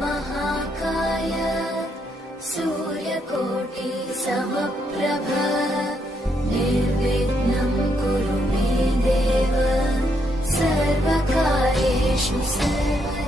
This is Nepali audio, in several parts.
महाकाय सूर्यकोटि समप्रभ निर्विघ्नं कुरु मे देव सर्वकार्येषु सर्वदा।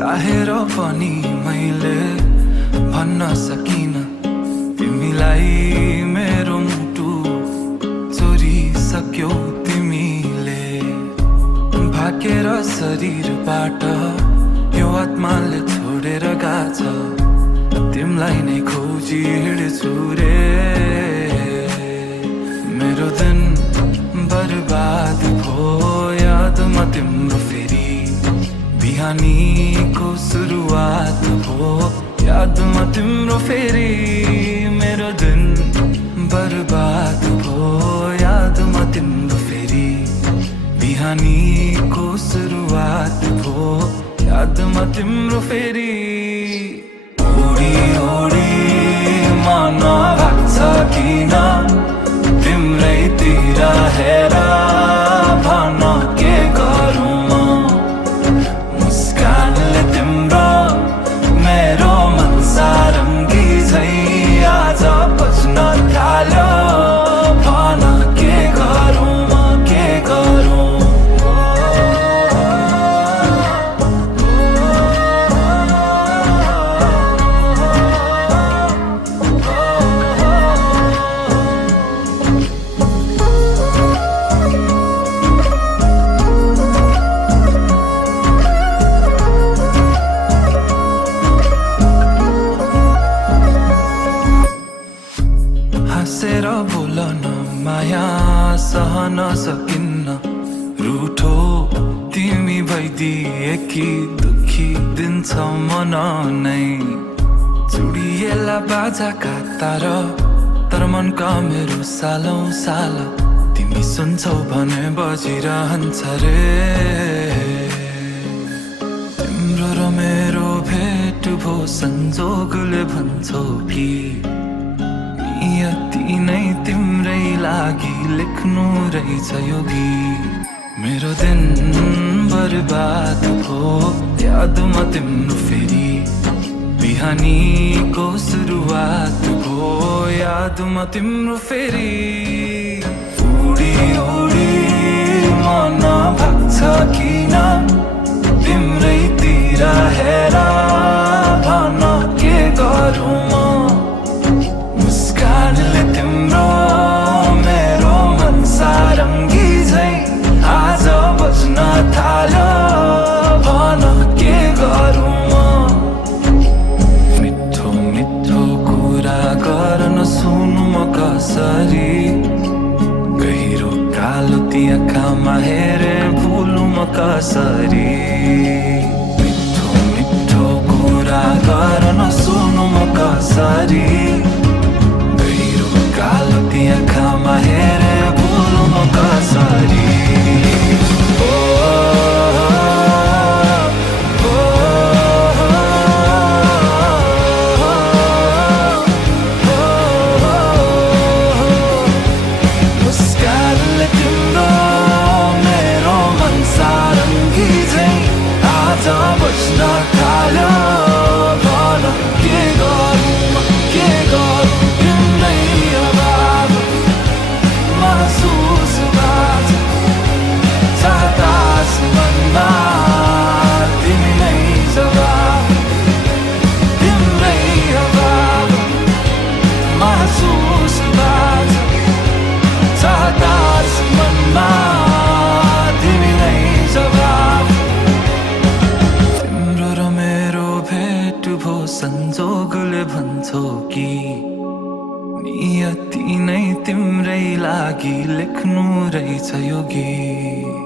चाहेर पनि मैले भन्न सकिन तिमीलाई मेरो मुटु चोरिसक्यौ तिमीले भागेर शरीरबाट यो आत्माले छोडेर गाछ तिमीलाई नै खोजी हिँड्छु रे मेरो दिन बर्बाद भो यादमा तिम्रो फेरि बिहानीको सुरुवात हो यादमा तिम्रो फेरि मेरो दिन बर्बाद हो यादमा तिम्रो फेरि बिहानीको सुरुवात हो यादमा तिम्रो फेरि ओडी ओडी मन भाग्छ किन तिम्रैतिर हेर भन के गरौँ मुस्कानले तिम्रो मेरो मन सारङ्गी झै आज बज्न थाल्यो भन के गरौँ के गरौँ सहन सकिन्न रूठो तिमी भइदिए कि दुखी दिन्छ मन नै चुडिएला बाजाका तार तर मनका मेरो सालौं साल तिमी सुन्छौ भने बजिरहन्छ रे तिम्रो र मेरो भेट भो संजोगले भन्छौ कि नियति नै तिम्रै लागि लेख्नु रहेछ यो गीत मेरो दिन बर्बाद भो यादमा तिम्रो फेरि बिहानीको सुरुवात भो यादमा तिम्रो फेरि उडी उडी मन भाग्छ किन तिम्रैतिर हेर भन के गरौँ म मुस्कानले तिम्रो मेरो मन सारङ्गी झै आज बज्न थाल्यो भन के गरौँ म मिठो मिठो कुरा गर्न सुनु म कसरी गहिरो कालो ती आँखामा हेरे भुलु म कसरी मिठो मिठो कुरा गर्न सुनु म कसरी गहिरो कालो ती आँखामा हेरे भुलु म कसरी मुस्कानले तिम्रो मेरो मन सारङ्गी झै आज बज्न थाल्यो भन के गरौँ तिम्रै अभाव महसुस बाज चाहतास मनमा तिमी नै जवाब तिम्रै अभाव महसुस बाज चाहतास मनमा तिमी नै जवाब तिम्रो र मेरो भेट भो संजोगले भन्छौ कि नियति नै तिम्रै लागि लेख्नु रहेछ यो गीत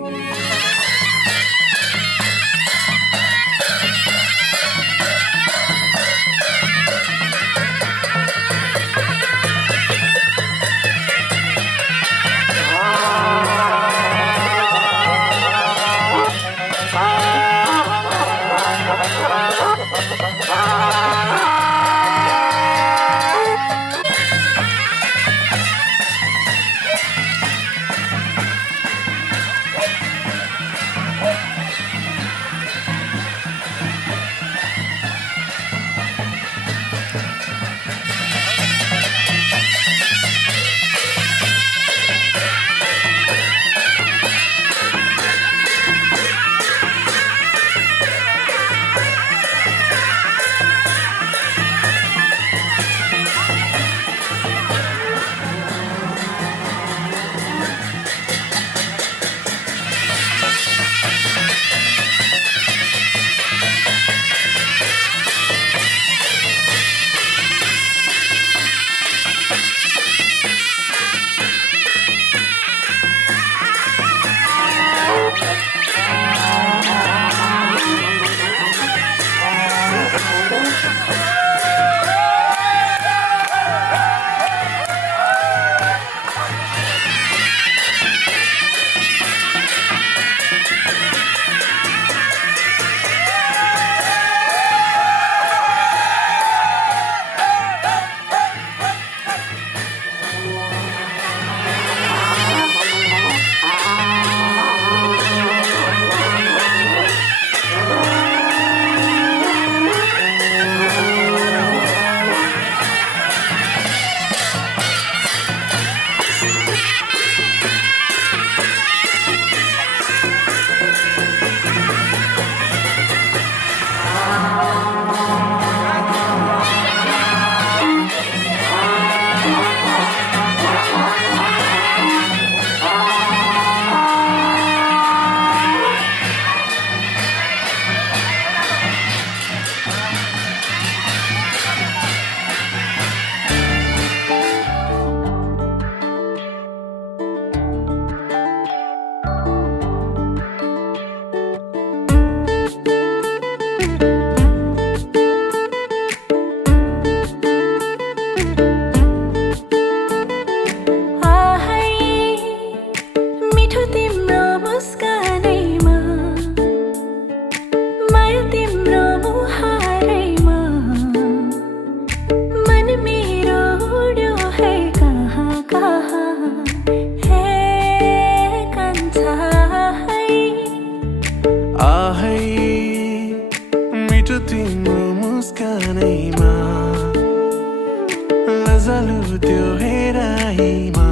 लजालु त्यो हेराइमा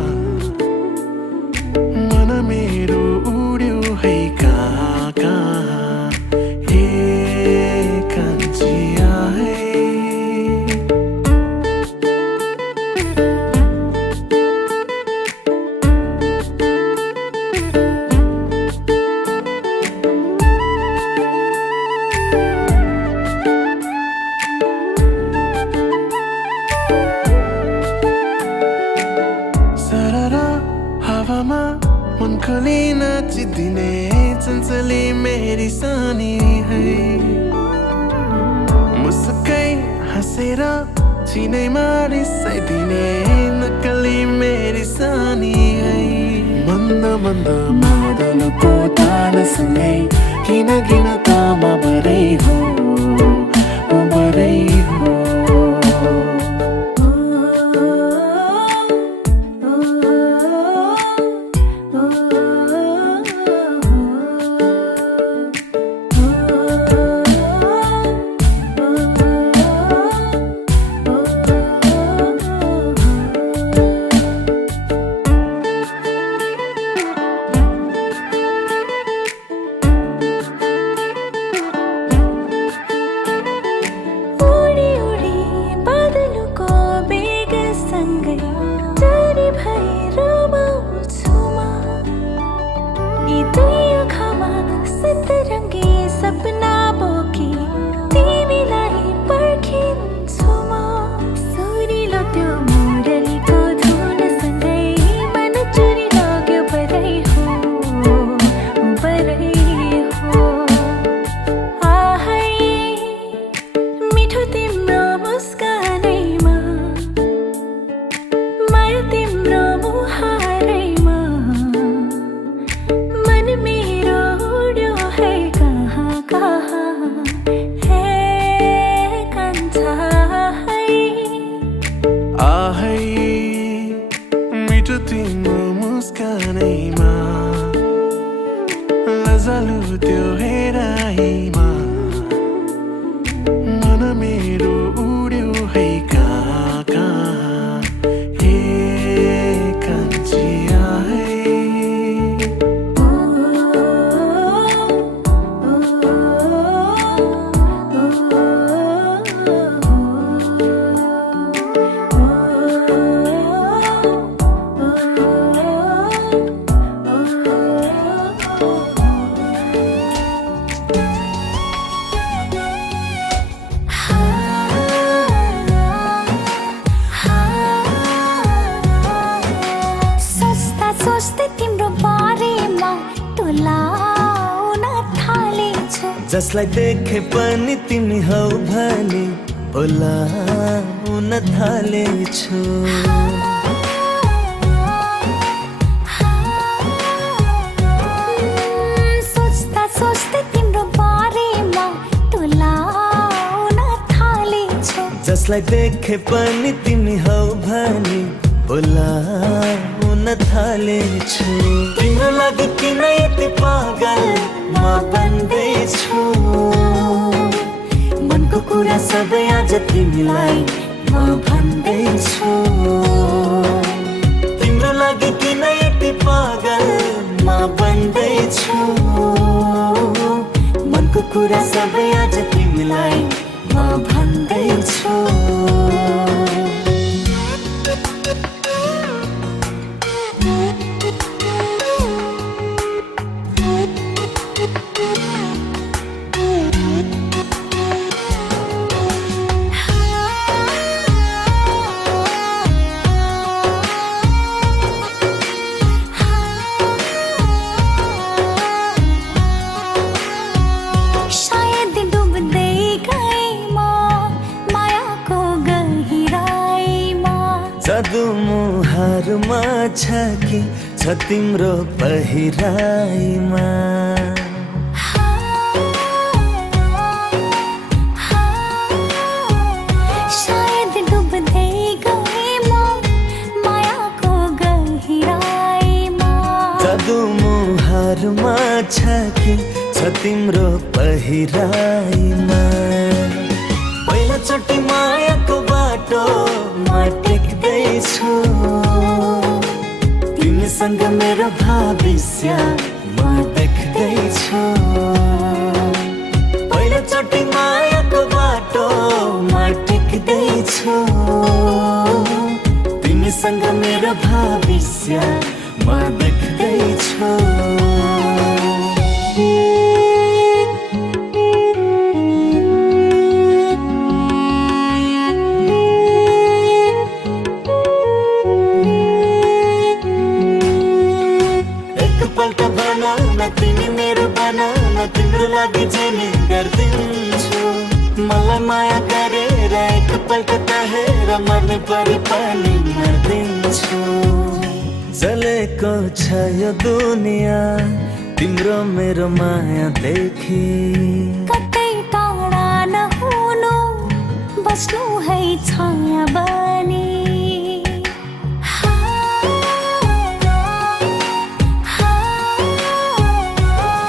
मन मेरो उड्यो है कहाँ कहाँ हे कान्छिया है मन खोली नाचिदिने चञ्चली मेरी सानी है मुस्कै हाँसेर चिनैमा रिसाइदिने नक्कली मेरी सानी है मन्द मन्द मादलको तालसँगै किन किन तामा बरै हो बरै हो सपना बोकी तिमीलाई पर्खिन्छु म सुरिलो त्यो मुरलीको धुनसँगै मन चुरी लाग्यो बरै हो आहै मिठो तिम्रो मुस्कानैमा माया तिम्रो मुहारैमा मन मेरो उड्यो है आहै मिठो तिम्रो मुस्कानैमा लजालु त्यो हेराइमा मन मेरो उड्यो है कहाँ कहाँ हे कान्छिया है सोच्दै तिम्रो बारेमा टोलाउन थालेछु जसलाई देखे पनि तिमी हौ भने बोलाउन थालेछु सोच्दै तिम्रो बारेमा टोलाउन थालेछु जसलाई देखे पनि तिमी हौ भने बोलाउन थालेछु तिम्रो लागि किन यति पागल म बन्दैछु मनको कुरा सबै आज तिमीलाई म भन्दैछु तिम्रो लागि किन यति पागल म बन्दैछु मनको कुरा सबै आज तिमीलाई म भन्दैछु जादु मुहारमा छ कि छ तिम्रो पहिराइमा सायद डुब्दै गए म मायाको गहिराइमा जादु मुहारमा छ कि छ तिम्रो पहिराइमा पहिलोचोटि मायाको बाटो म टेक्दै देख्दैछु तिमीसँग मेरो भविष्य म देख्दैछु पहिलोचोटि मायाको बाटोमा टेक्दैछु तिमीसँग मेरो भविष्य म देख्दैछु एकपल्ट बना न तिमी मेरो बना न तिम्रो लागि जेनी गर्दिन्छु मलाई माया गरेर एकपल्ट कहेर मर्ने परे पनि मर्दिन्छु जलेको छ यो दुनियाँ तिम्रो मेरो माया देखि कतै टाढा नहुनु बस्नु है छाया बनी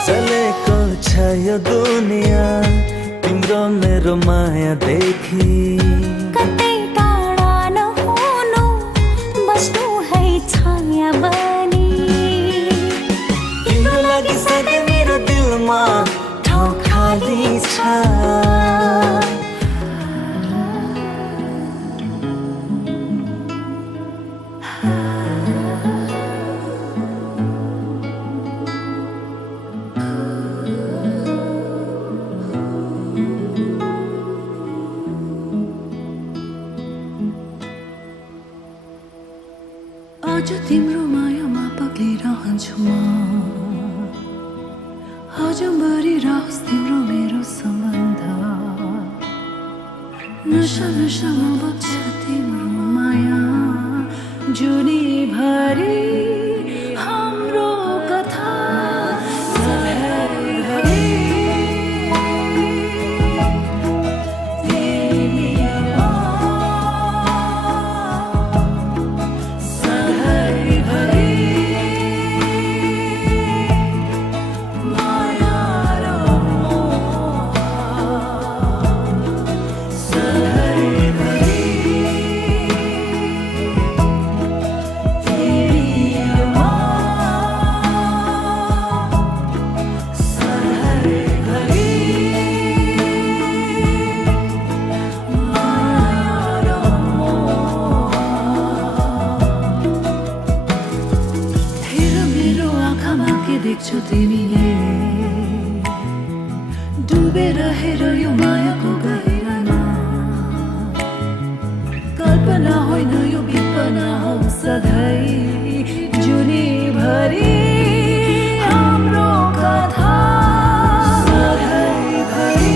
चलेको छ यो दुनियाँ तिम्रो मेरो माया देखि कतै टाढा नहुनु बस्नु है छाया बनी तिम्रो लागि सधैँ मेरो दिलमा ठाउँ खाली छ आज तिम्रो मायामा पक्लिरहन्छु म आजभरि रहोस् तिम्रो मेरो सम्बन्ध नशा नशामा बग्छ तिम्रो माया जुनीभरि हाम्रो कथा सधैँभरि देख्छु तिमीले डुबेर हेर यो मायाको गहिरामा कल्पना होइन यो विपना हो सधैँ जुनीभरि हाम्रो कथा सधैँभरि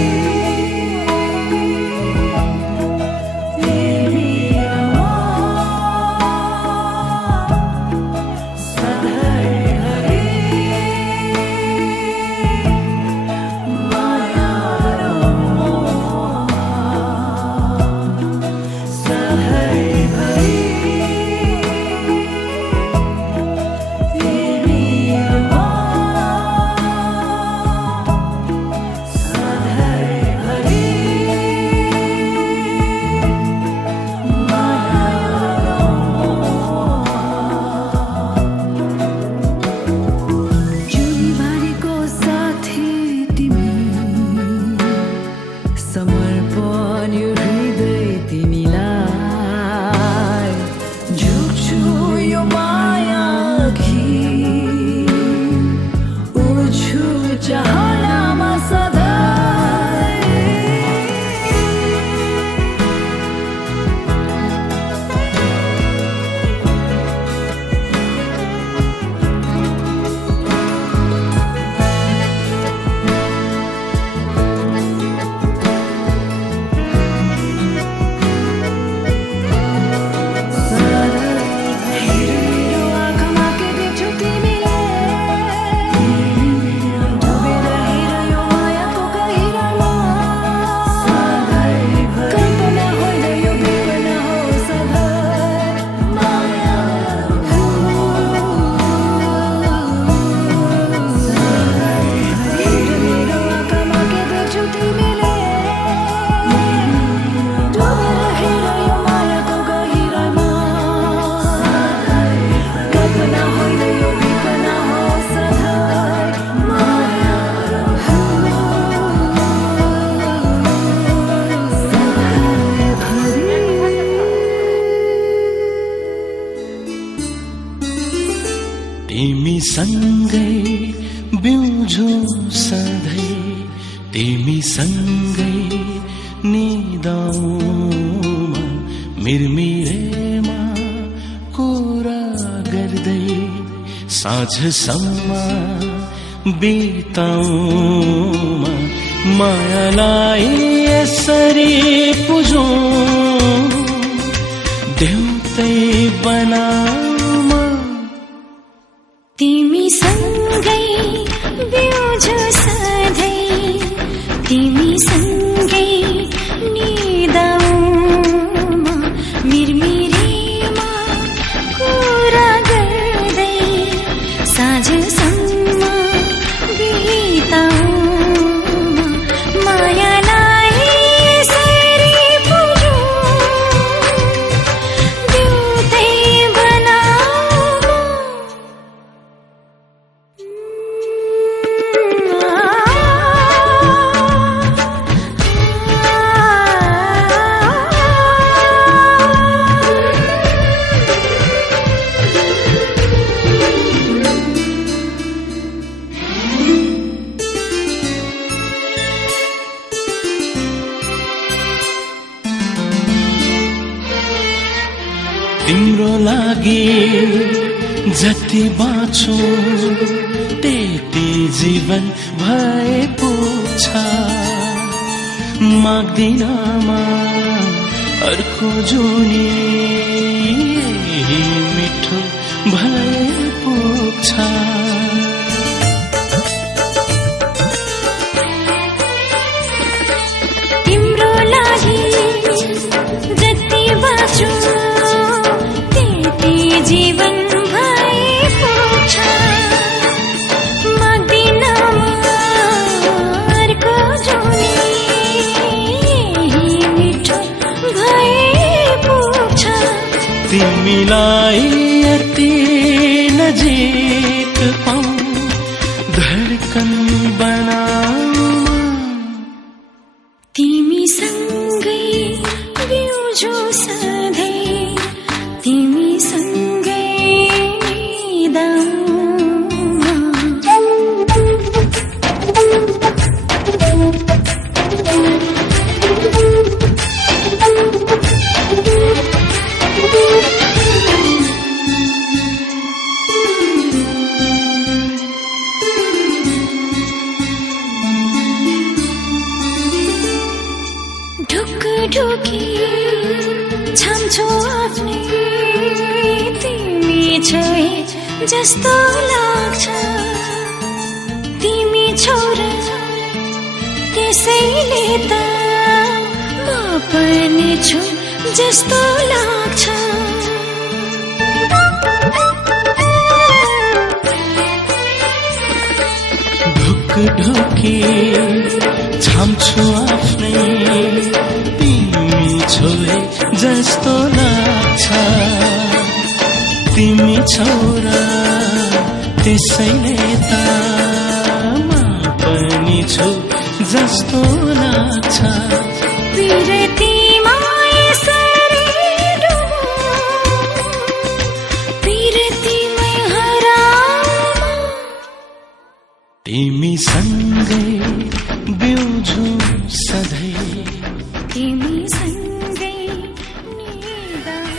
Baby सँगै बिउझो सधैँ, तिमी सँगै निदाउमा मिरमिरेमा कुरा गर्दै साँझसम्म बिताउमा मायालाई यसरी पुजौँ देउतै बनाउमा तिमी सँगै बिउझो सधैँ, तिमी सँगै निदाउमा मिरमिरेमा कुरा गर्दै साँझसम्म बिताउमा मायालाई यसरी पुजौँ देउतै बनाउमा। तिम्रो लागि जति बाँचो त्यति जीवन भएको छ, माग्दिन म अर्को जुनी मिठो भएको छ। तिम्रो लागि जति बाँचो जीवन भएको छ, माग्दिन म अर्को जुनी मिठो भएको छ। तिमीलाई यति नजिक पाऊँ धडकन बनाउमा तिमी सँगै बिउझो सधैँ, तिमी सँगै निदाउमा। ढुकी छाम्छौ आफ्नै, तिमी छौ जस्तो लाग्छ, तिमी छौ र त्यसैले त म पनि छु जस्तो लाग्छ। ढुकी छाम्छु आफ्नै, तिमी छौ जस्तो लाग्छ, तिमी छौ र त्यसैले त म पनि छु जस्तो लाग्छ। पिरतीमा यसरी डुबौँ, पिरतीमै हराउँ, तिमी सँगै बिउझो सधैँ, तिमी सँगै निदाउँ।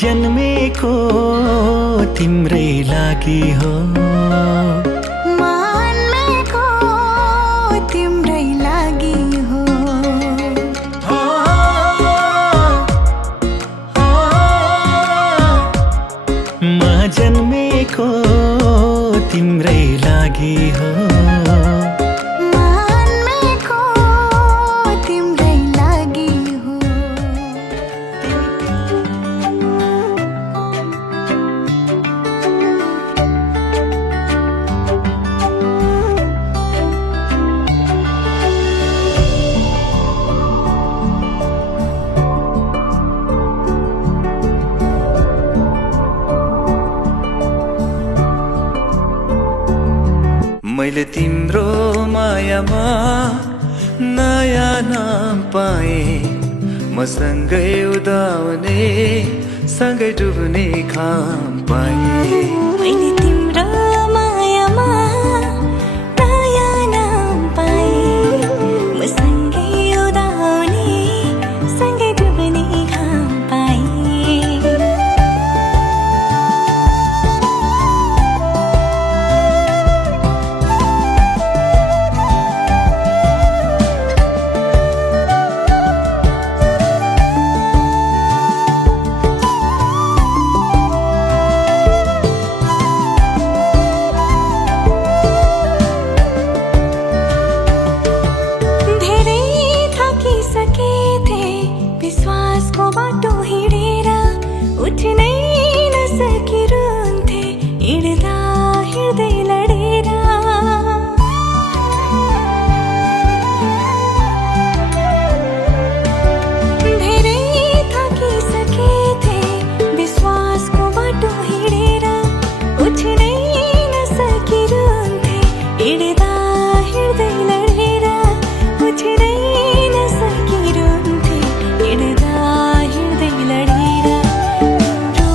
जन्मेको तिम्रै लागि हो, मान्मेको तिम्रै लागि हो। म जन्मेको तिम्रै लागि हो, मान्मेको तिम्रै लागि हो। मैले तिम्रो मायामा नयाँ नाम पाएँ, मसँगै उदाउने सँगै डुब्ने खाम पाएँ। मैले तिम्रो मायामा नयाँ नाम पाएँ, मसँगै उदाउने सँगै डुब्ने घाम पाएँ। विश्वासको बाटो हिँडेर उठ्नै नसकिरहन्थे, हिँड्दा हिँड्दै लडेर। धेरै थकिसकेथे विश्वासको बाटो हिँडेर उठ्नै नसकिरहन्थे, हिँड्दा हिँड्दै लडेर उठ्नै नसकिरहन्थे, हिँड्दा हिँड्दै लडेर। तिम्रो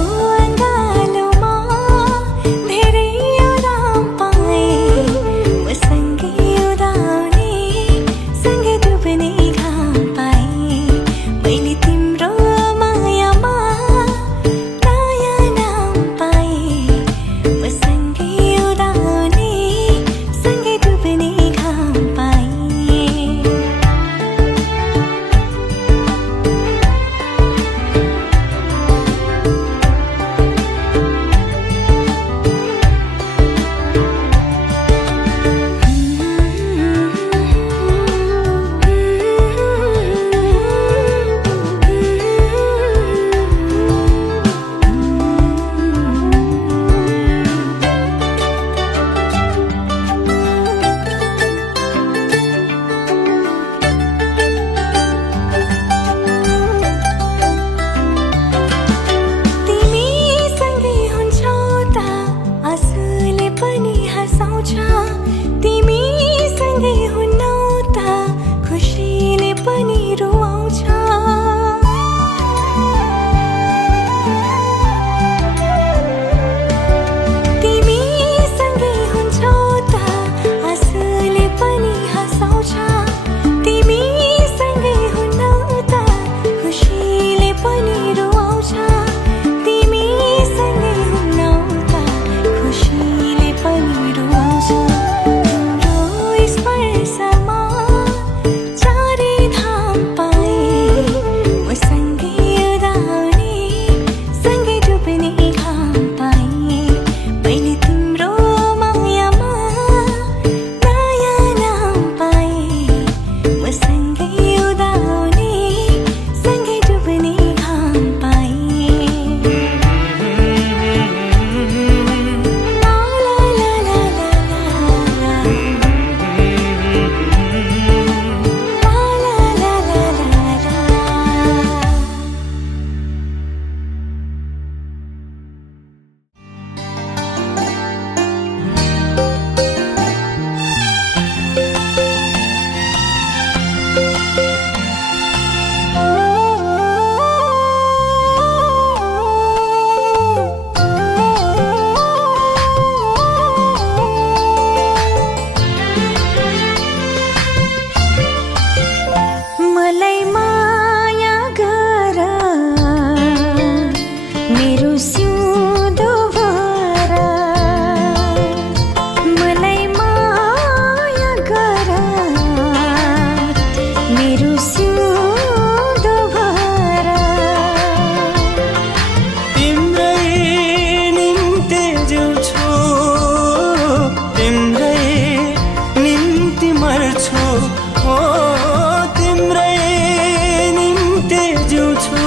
निम्ति जिउँछु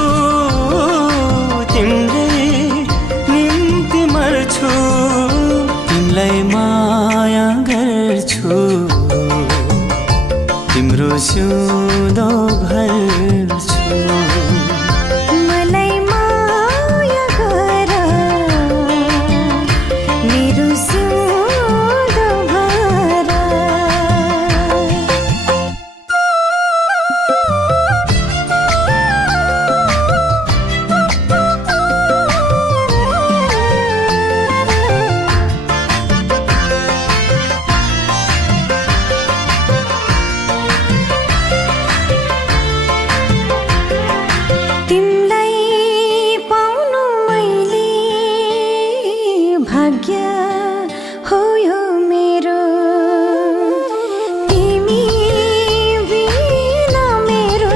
तिम्रै निम्ति मर्छु तिमीलाई माया गर्छु तिम्रो सिउँदो भर्छु मलाई माया गर मेरो सिउँदो भर तिमलाई पाउनु मैले भाग्य हो यो मेरो तिमी बिना मेरो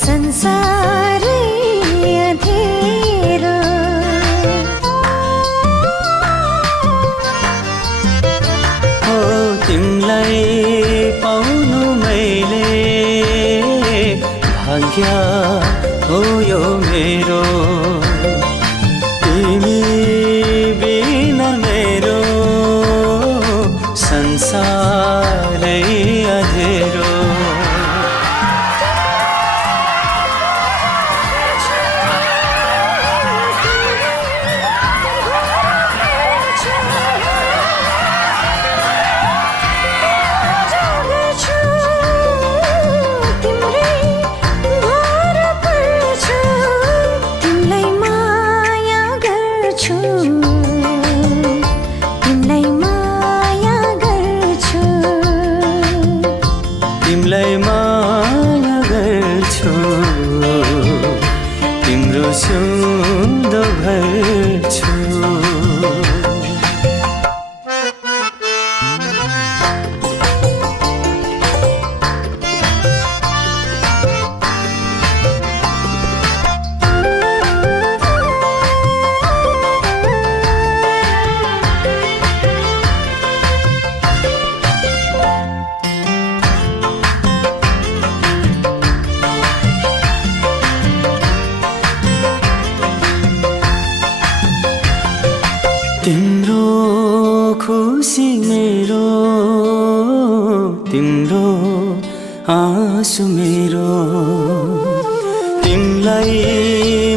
संसारै अँध्यारो हो तिमीलाई पाउनु मैले भाग्य हो यो मेरो तिमी बिना मेरो संसारै अँध्यारो तिमलाई माया गर्छु तिमलाई माया गर्छु तिमीलाई माया गर्छु तिम्रो सिउँदो भर्छु तिम्रो खुसी मेरो तिम्रो आँसु मेरो तिमीलाई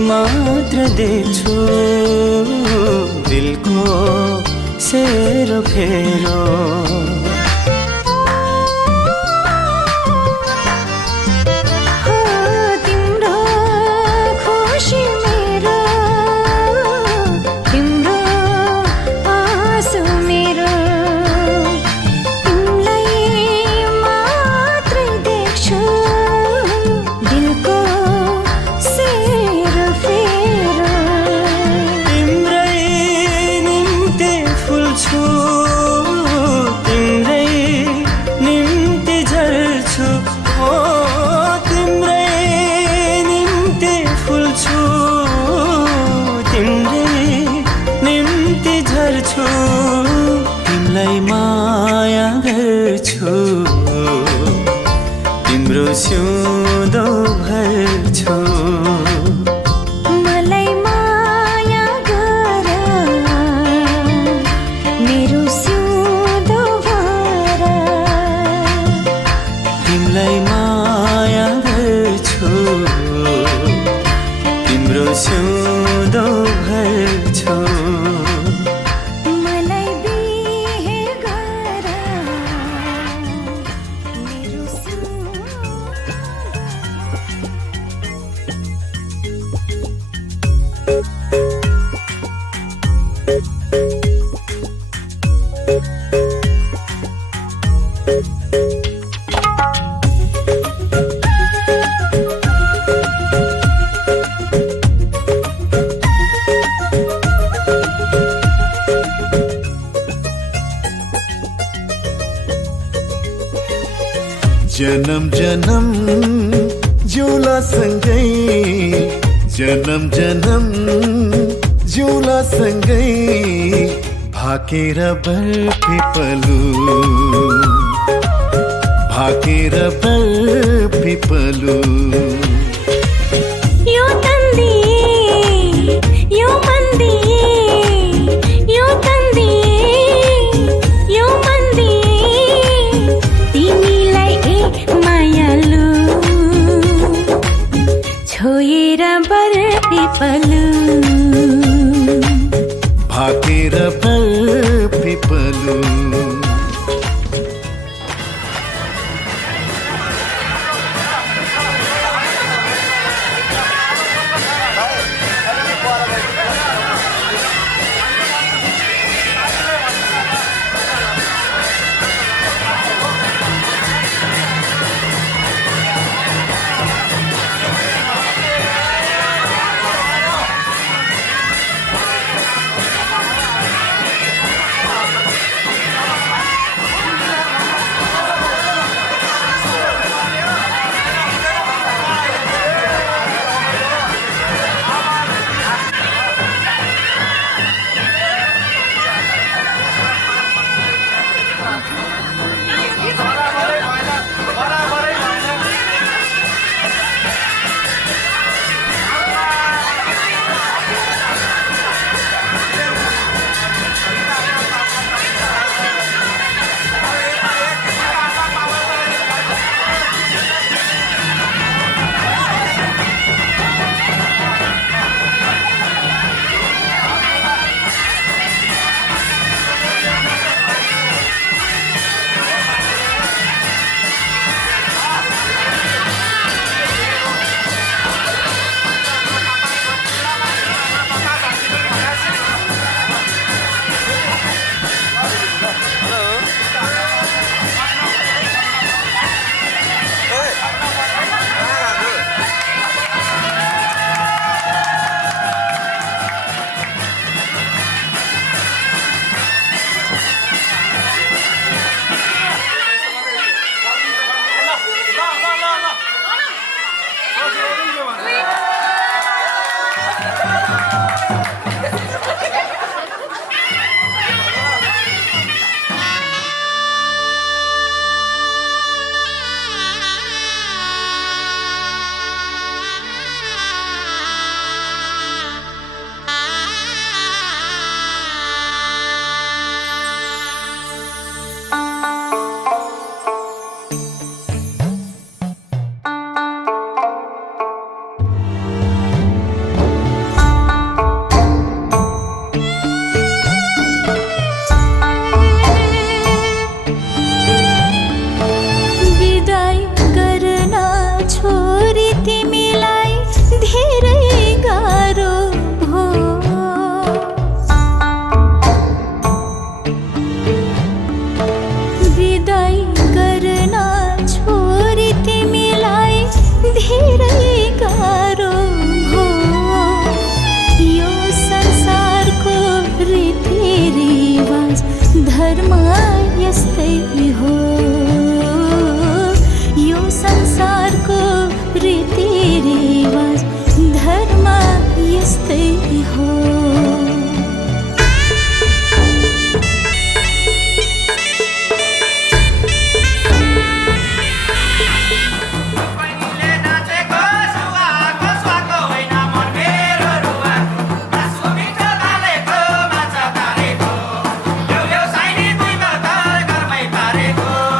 मात्र देख्छु दिलको सेरो फेरो हो तिम्रो खुसी मेरो तिम्रो आँसु मेरो तिमीलाई मात्रै देख्छु दिलको सेरो फेरो तिम्रै निम्ति फुल्छु तिम्रै निम्ति झर्छु हो तिम्रै निम्ति फुल्छु तिम्रै निम्ति झर्छु तिमीलाई माया गर्छु तिम्रो सिउँदो भर्छु मलाई माया गर मेरो सिउँदो भर तिमीलाई माया गर्छु तिम्रो सिउँदो भर्छु मलाई बिहे गर मेरो सिउँदो जन्म जन्म जिउला सँगै जन्म जन्म जिउला सँगै भाकेर बर्फे पलु भाकेर बल पिपलु यो तन्दी यो मन्दी यो तन्दी यो मन्दी तिमीलाई ए मायालु छोएर बर पिपलु भाकेर बल पिपलु पारेको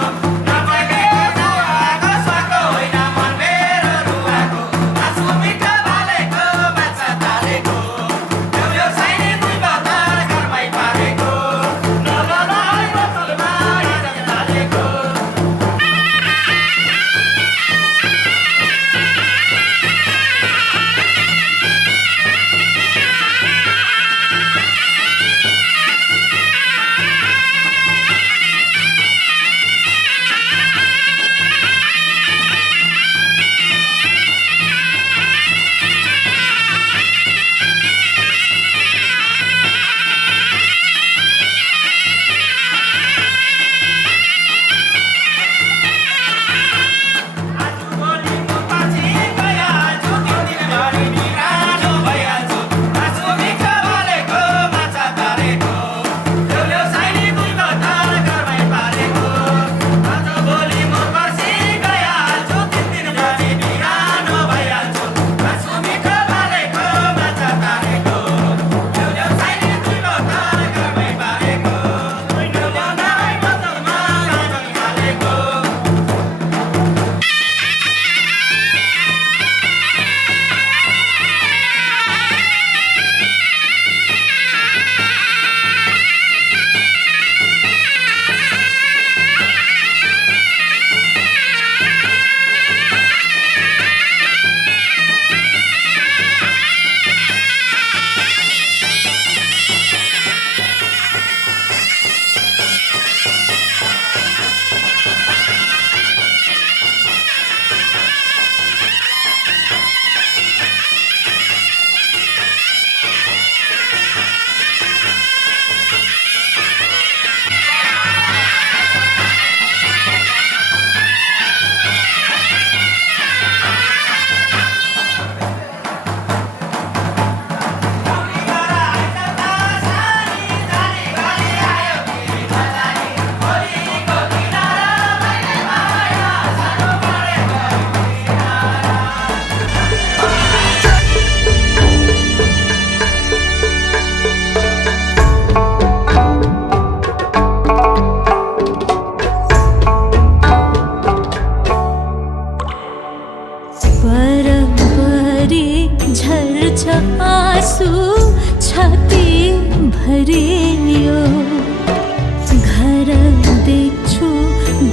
भरी झर्छ आँसु छाती भरियो घर देख्छु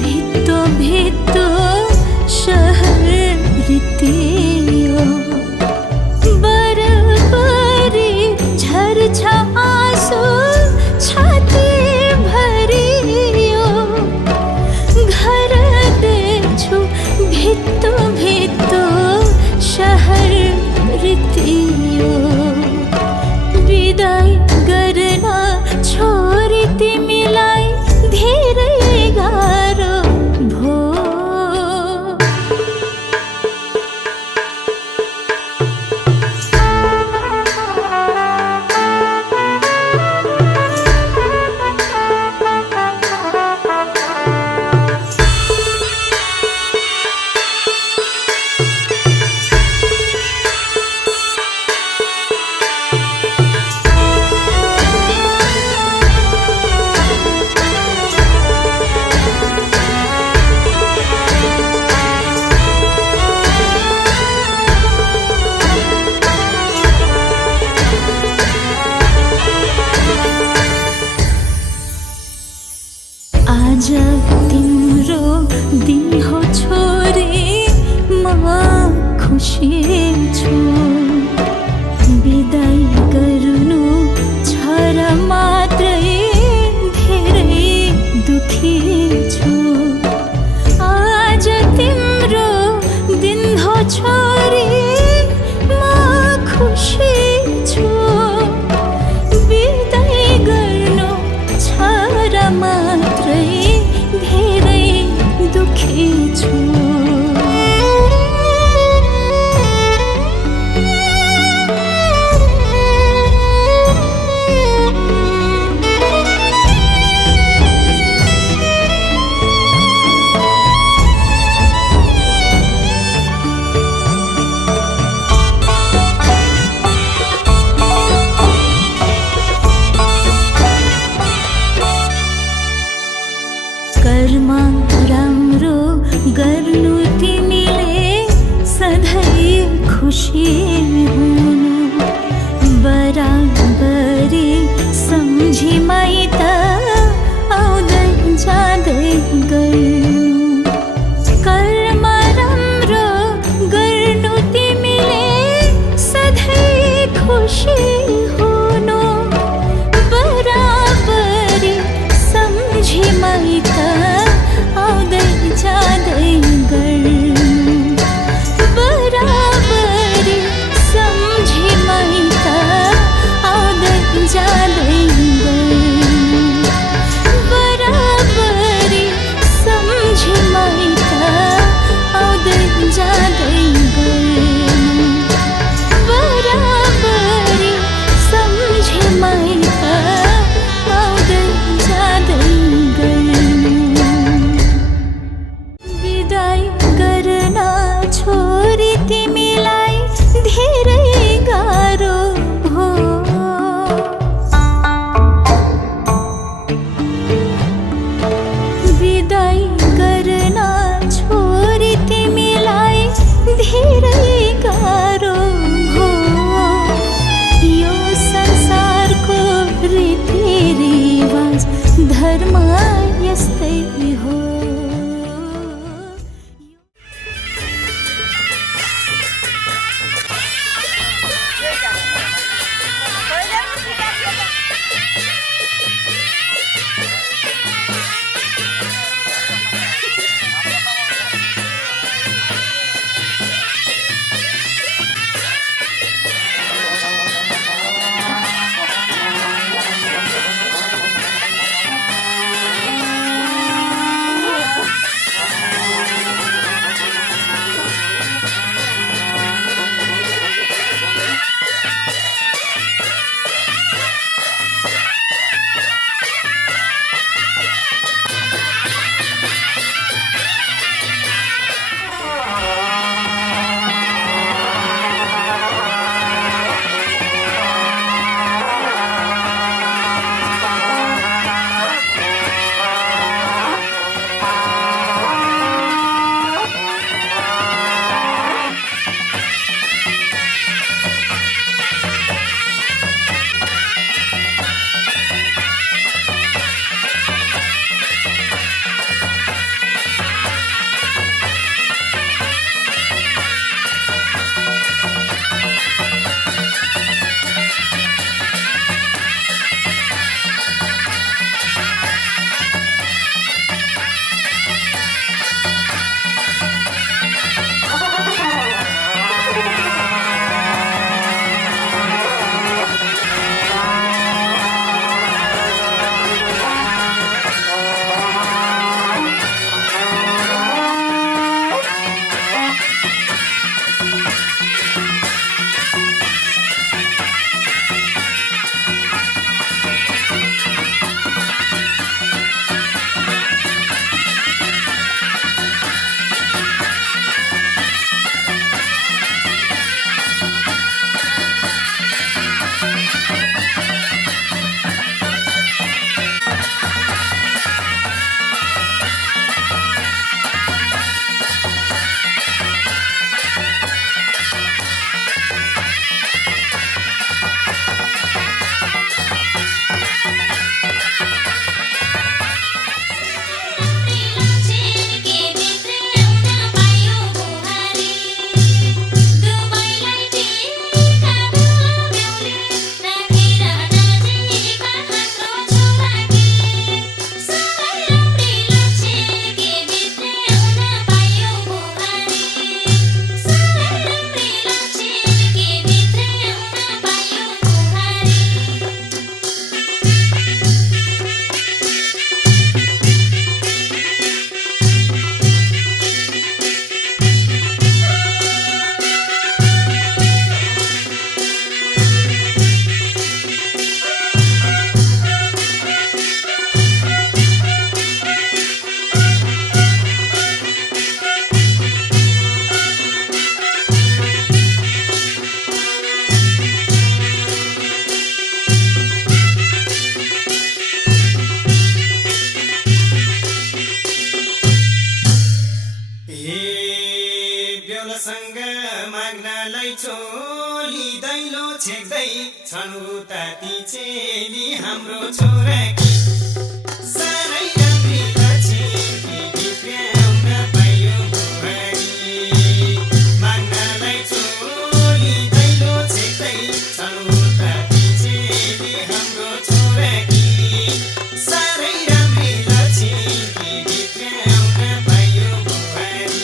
भित्तो भित्तो शहर रित्तियो बरबरी झर्छ आँसु छाती भरियो घर देख्छु भित्तो भित्तो शहर रित्तियो विदाई गर्न छोरी तिमीलाई धेरै गाह्रो भो आज तिम्रो दिन हो छोरी म खुसी छु बिदाई गर्नु छ र मात्रै धेरै दुखी छु आज तिम्रो दिन हो छोरी म खुसी छु बिदाई गर्नु छ र मात्रै धेरै दुखी छु कर्म राम्रो गर्नु तिमीले सधैँ खुसी हुनु बराबरी सम्झी माइत आउँदै जाँदै गर्नु कर्म राम्रो गर्नु तिमीले सधैँ खुसी हुनु बराबरी सम्झी माइत आउँदै जाँदै गर्नु बराबरी सम्झी माइत आउँदै जाँदै गर्नु बराबरी सम्झी माइत आउँदै जाँदै गर्नु बराबरी सम्झी माइत आउँदै जाँदै गर्नु विदाई गर्न छोरी तिमीलाई धेरै गाह्रो भो विदाई गर्न छोरी तिमीलाई धेरै गाह्रो भो यो संसारको रीतिरिवाज धर्म यस्तै हो माग्नलाई चोली दैलो छेक्दै छन् उता ती चेली हाम्रो छोरा कि साह्रै राम्री लक्ष्मी भित्र्याउन पायो बुहारी माग्नलाई चोली दैलो छेक्दै छन् उता ती चेली हाम्रो छोरा कि साह्रै राम्री लक्ष्मी भित्र्याउन पायो बुहारी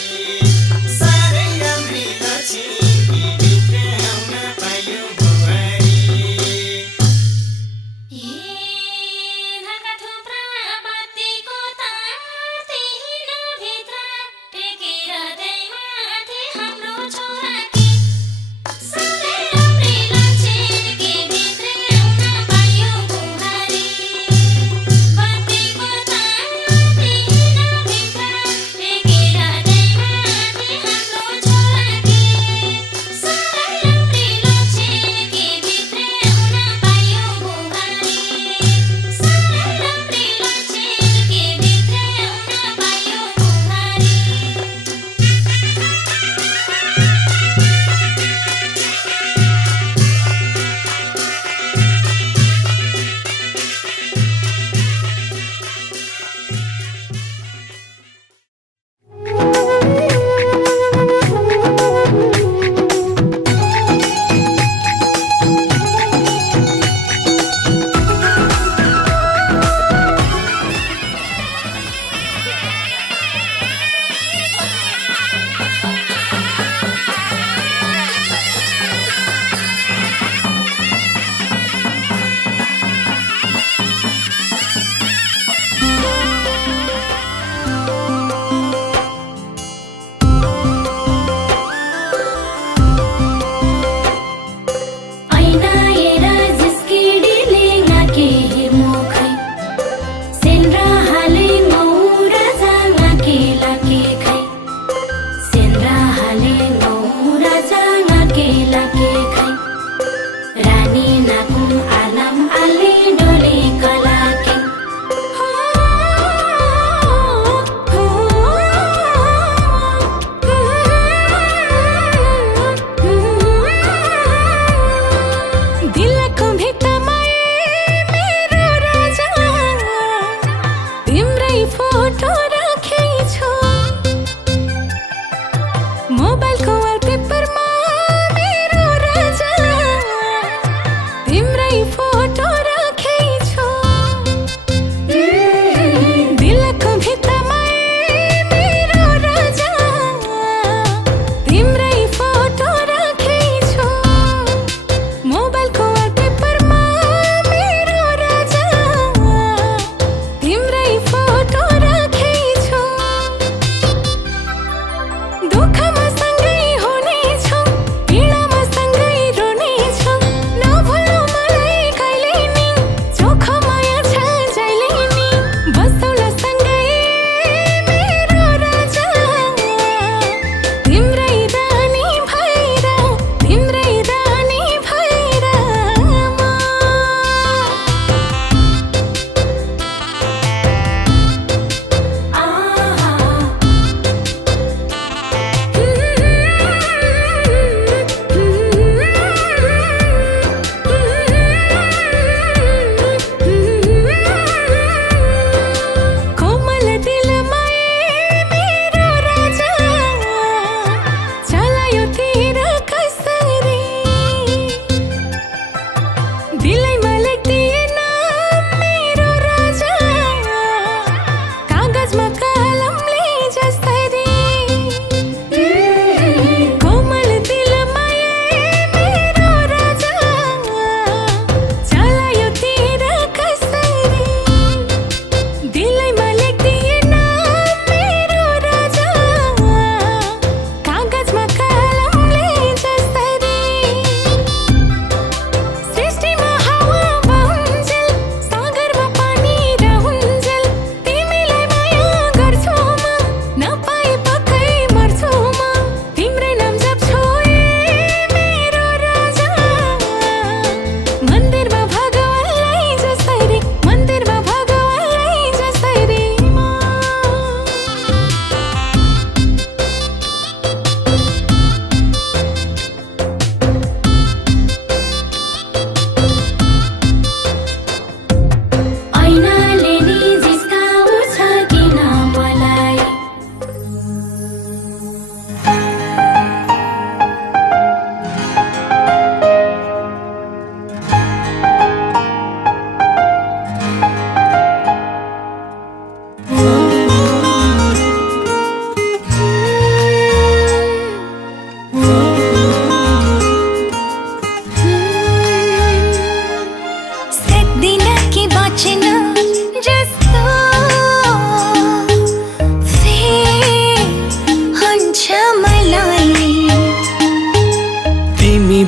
साह्रै राम्री लक्ष्मी भित्र्याउन पायो बुहारी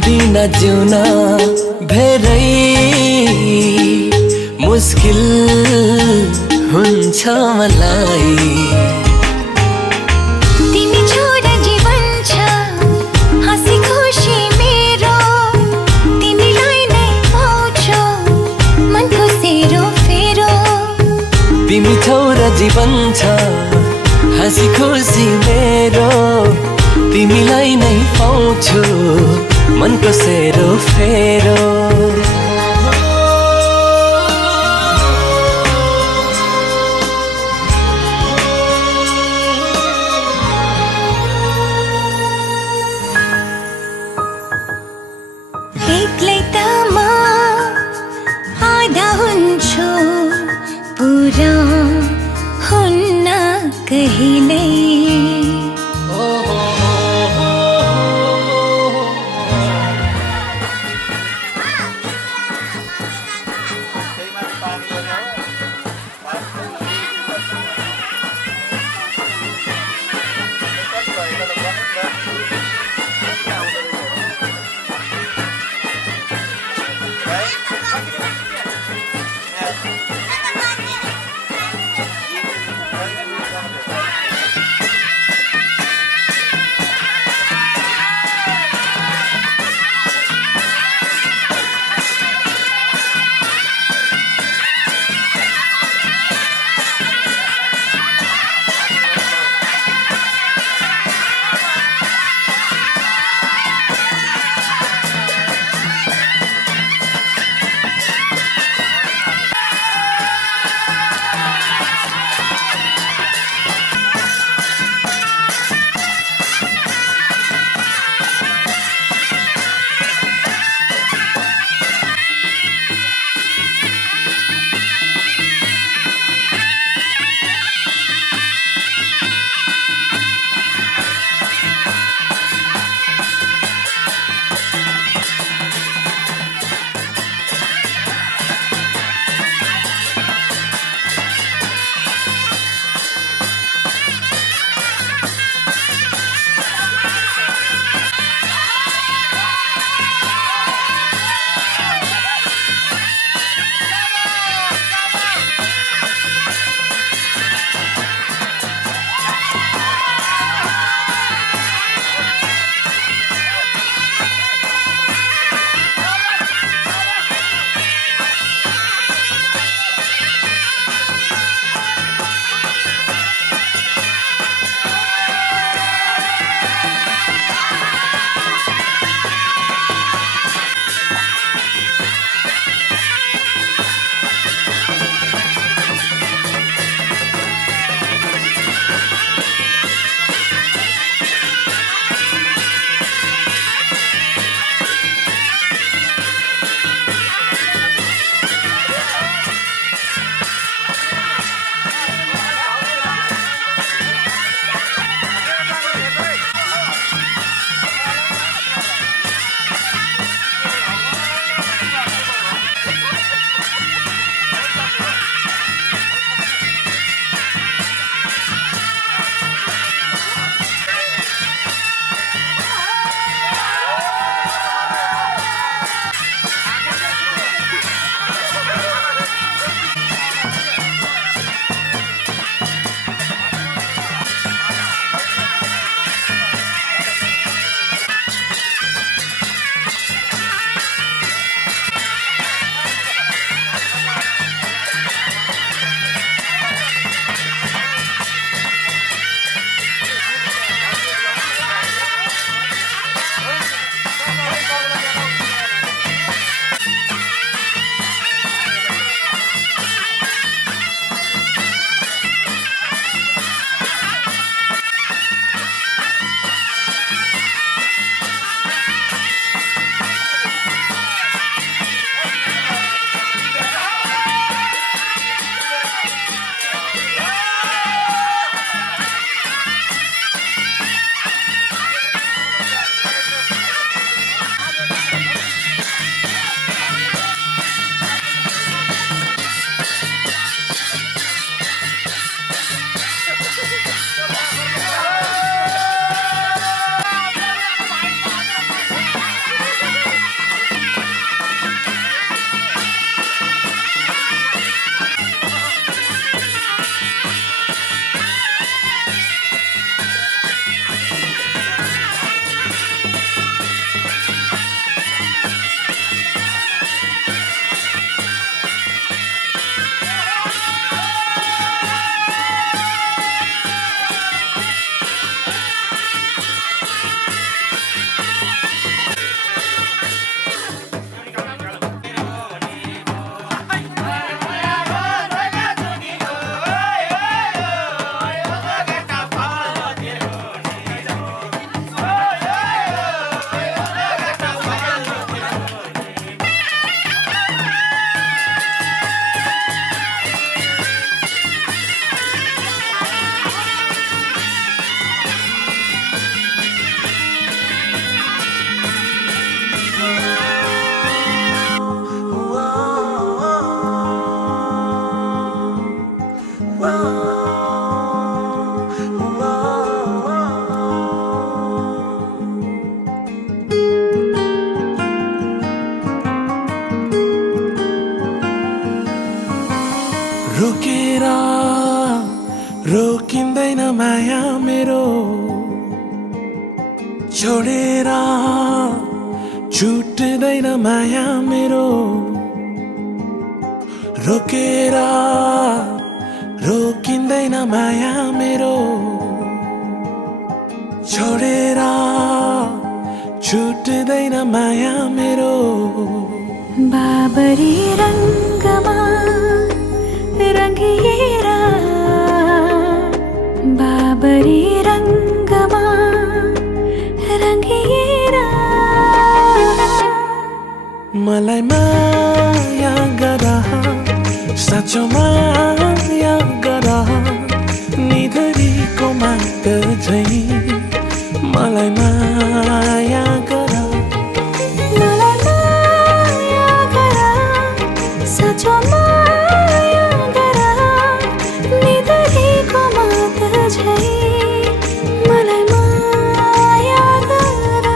बिना जिउन धेरै मुस्किल हुन्छ मलाई। तिमी छोरा जीवन छ हाँसी खुसी मेरो, तिमीलाई नै पाउँछु मनको सेरो फेरो। तिमी छोरा जीवन छ हाँसी खुसी मेरो, तिमीलाई नै पाउँछु मनको सेरो फेरो। एक्लै त म आधा हुन्छु, पुरा हुन्न कहिल्यै। छोडेर छुट्दैन माया मेरो रोकेर रोकिँदैन माया मेरो छोडेर छुट्दैन माया मेरो बाबरी रङ्गमा रङ्गिएर बाबरी रङ्गमा रङ्गिएर मलाई माया गर साँचो माया गर निधरीको माग झै मलाई माया गर मलाई माया गर साँचो माया गर निधरीको माग झै मलाई माया गर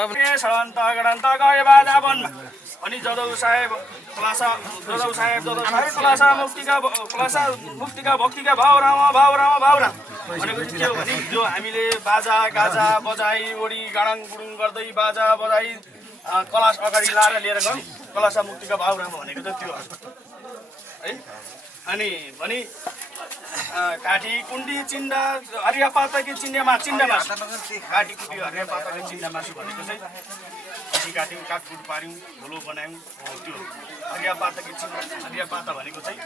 सडन्त गडन्त गए बाजा वनमा अनि जदौ साहेब खुलासा मुक्तिका भक्तिका भाव राम भनेको चाहिँ के हो भने जो हामीले बाजा गाजा बजाई ओडी गाडाङ गुडुङ गर्दै बाजा बजाई कलाश अगाडि लाएर लिएर गयौँ कलासा मुक्तिका भाव राम भनेको चाहिँ त्यो है अनि भनी काठी कुण्डी चिन्डा हरिया पाताकी चिन्डा मासु काठी कुटी हरिया पाताकी चिन्डा मासु भनेको चाहिँ काठी काट्यौँ काटकुट पार्यौँ धुलो बनायौँ त्यो हरिया पाताकी चिन्डा हरिया पाता भनेको चाहिँ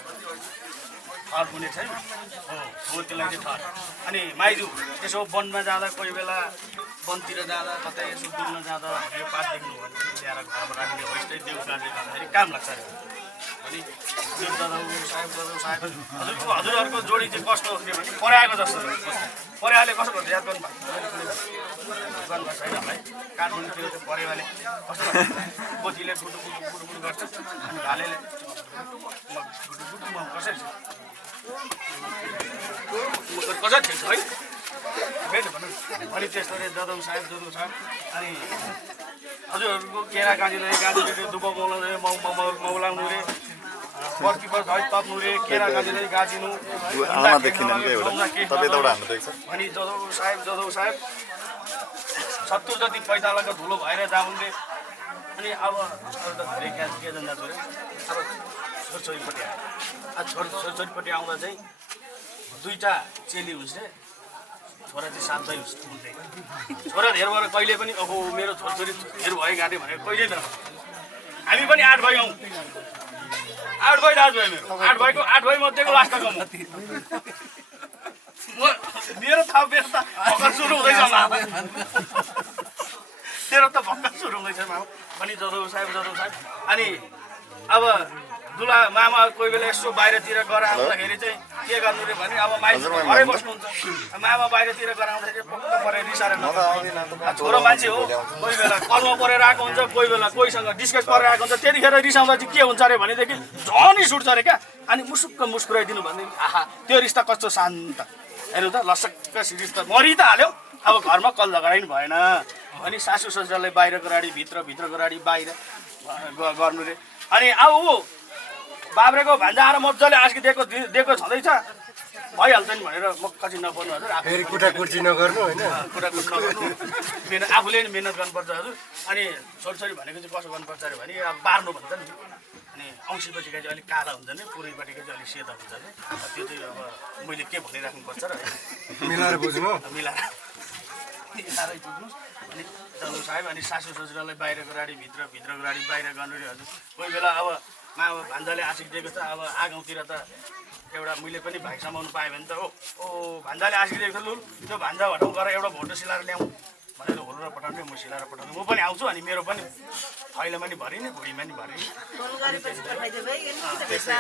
थर हुने छैन हो त्यसलाई चाहिँ थर अनि माइजू यसो वनमा जाँदा कोही बेला वनतिर जाँदा कतै यसो डुल्न जाँदा हरियो पात देख्नु भने ल्याएर घरमा राख्ने हो यस्तै देउकाले गर्दाखेरि काम लाग्छ अरे अनि हजुरहरूको जोडी चाहिँ कस्तो हुने भने पर्याएको जस्तो पर्याले कस्तो गर्छ याद गर्नुभएको छैन होला काठमाडौँतिर चाहिँ परेवाले कस्तो पोथीले गुटुकुटु गर्छ अनि भालेले गुटुकुटुमा कसरी खेल्छ है भेट भनौँ अनि त्यस्तोले जदौ साहेब अनि हजुरहरूको केरा गाजीले दुबो मौलाउने मौलाउनु रे पर्किपर धै तप्नु रे केरा गाजीले गाजिनु अनि जदौ साहेब 70 जति पैतालाको धुलो भएर जाउन्थे अनि अब त धेरै के जान्दा छोरे अब छोरीपट्टि आउँदा चाहिँ दुईटा चेली हुन्छ छोरा चाहिँ साथै हुन्थे छोरा धेर भएर कहिले पनि अब मेरो छोरी धेर भयो गाँटे भनेर कहिले त हामी पनि 8 भाइ 8 भाइ दाजु भाइ मेरो 8 भाइ मध्येको लास्टको मेरो थाहा मेरो त भर्खर सुरु हुँदैछ तेरो त भर्खर सुरु हुँदैछ अनि जदौ साहेब अनि अब दुला मामा कोही बेला यसो बाहिरतिर गराउँदाखेरि चाहिँ के गर्नु रे भने अब माइजू घरै बस्नुहुन्छ मामा बाहिरतिर गराउँदाखेरि पक्क परेर रिसाएर छोरो मान्छे हो कोही बेला कलमा परेर आएको हुन्छ कोही बेला कोहीसँग डिस्कस परेर आएको हुन्छ त्यतिखेर रिसाउँदा चाहिँ के हुन्छ अरे भनेदेखि झन् रिस उठ्छ अरे क्या अनि मुसुक्क मुस्कुराइदिनु भनेदेखि आहा त्यो रिस्ता कस्तो शान्त हेर्नु त लसक्क रिस्ता मरि त हाल्यो अब घरमा कल झगडा नि भएन अनि सासू ससुरालाई बाहिरको गाडी भित्रको गाडी बाहिर गर्नु रे अनि अब ऊ बाब्रेको भान्जा आएर मजाले आस्की दिएको छँदैछ भइहाल्छ नि भनेर मक्कची नपर्नु हजुर फेरि कुटाकुटी नगर्नु होइन कुटाकुटी नगर्नु आफूले नि मिहिनेत गर्नुपर्छ हजुर अनि छोरी भनेको चाहिँ कसो गर्नुपर्छ अरे भने अब बार्नु भन्छ नि अनि औँसीपट्टिका चाहिँ अलिक काला हुन्छ नि पुरैपट्टिका चाहिँ अलिक सेता हुन्छ नि त्यो चाहिँ अब मैले के भनिराख्नुपर्छ र मिलाएर बुझ्नु मिलाएरै बुझ्नुहोस् अनि जदौ साहेब अनि सासू ससुरालाई बाहिरको गाडी भित्रको गाडी बाहिर गर्नु रे हजुर कोही बेला अब मामा भान्जाले आशिक दिएको छ अब आगाउँतिर त एउटा मैले पनि भाइ समाउनु पाएँ भने त ओ भान्जाले आशिक दिएको छ लु त्यो भान्जा भटाउँ गरेर एउटा भोटो सिलाएर ल्याउँ भनेर होरेर पठाउने म सिलाएर पठाउने म पनि आउँछु अनि मेरो पनि थैलामा नि भरिने भुँडीमा नि भरिने त्यस्तै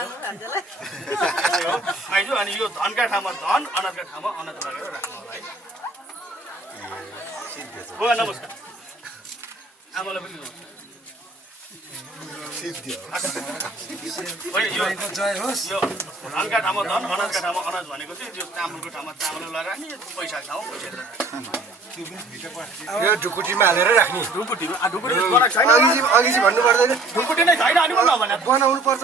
हो आइजु अनि यो धनका ठाउँमा धन अनाजका ठाउँमा अनाज लगेर राख्नु होला है हो नमस्कार आमालाई पनि धनका ठाउँमा धन अनाजका ठाउँमा अनाज भनेको चाहिँ त्यो चामलको ठाउँमा चामल लगाएर राख्ने पैसा ठाउँमा पैसा यो ढुकुटीमा हालेर राख्ने ढुकुटीमा छैन अघि भन्नु पर्दैन ढुकुटी नै छैन अनि नभने बनाउनु पर्छ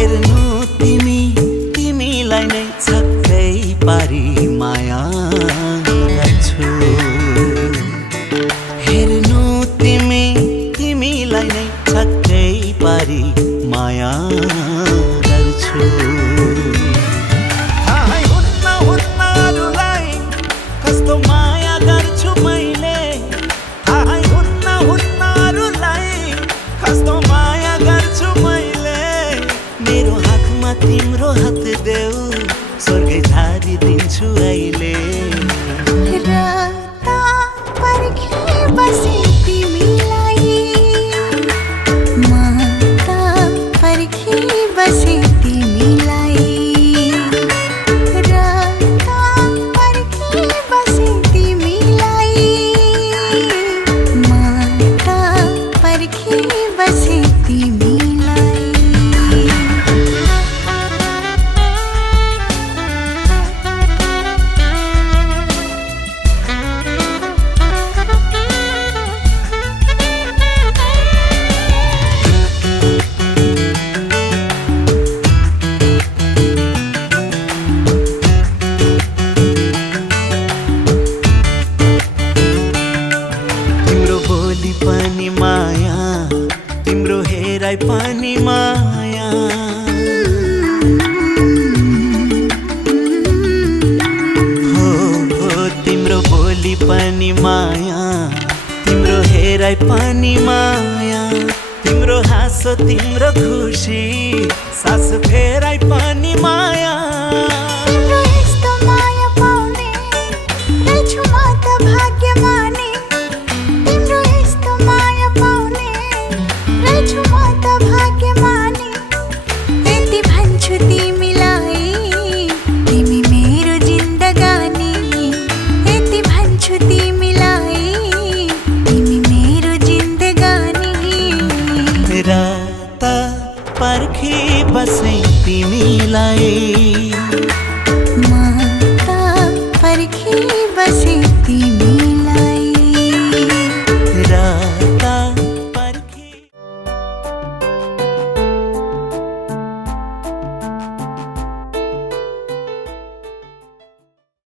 हेर्नु तिमी तिमीलाई नै छक्कै पारी माया गर्छु हेर्नु तिमी तिमीलाई नै छक्कै पारी माया गर्छु थाहै हुन्न हुन्नहरूलाई कस्तो माया गर्छु मैले थाहै हुन्न हुन्नहरूलाई कस्तो माया गर्छु मैले मेरो हातमा तिम्रो हात देऊ स्वर्गै छाडिदिन्छु अहिले राता पर्खी बसे तिमीलाई माता पर्खी बसे तिमीलाई राता पर्खी बसे तिमीलाई माता पर्खी बसे तिमीलाई तिम्रो बोली पनि माया तिम्रो हेराइ पनि माया हो तिम्रो बोली पनि माया तिम्रो हेराइ पनि माया तिम्रो हाँसो तिम्रो खुसी सास फेराइ पनि माया तिम्रो यस्तो माया पाउने रहेछु म त भाग्यमानी तिम्रो यस्तो माया पाउने रहेछु म त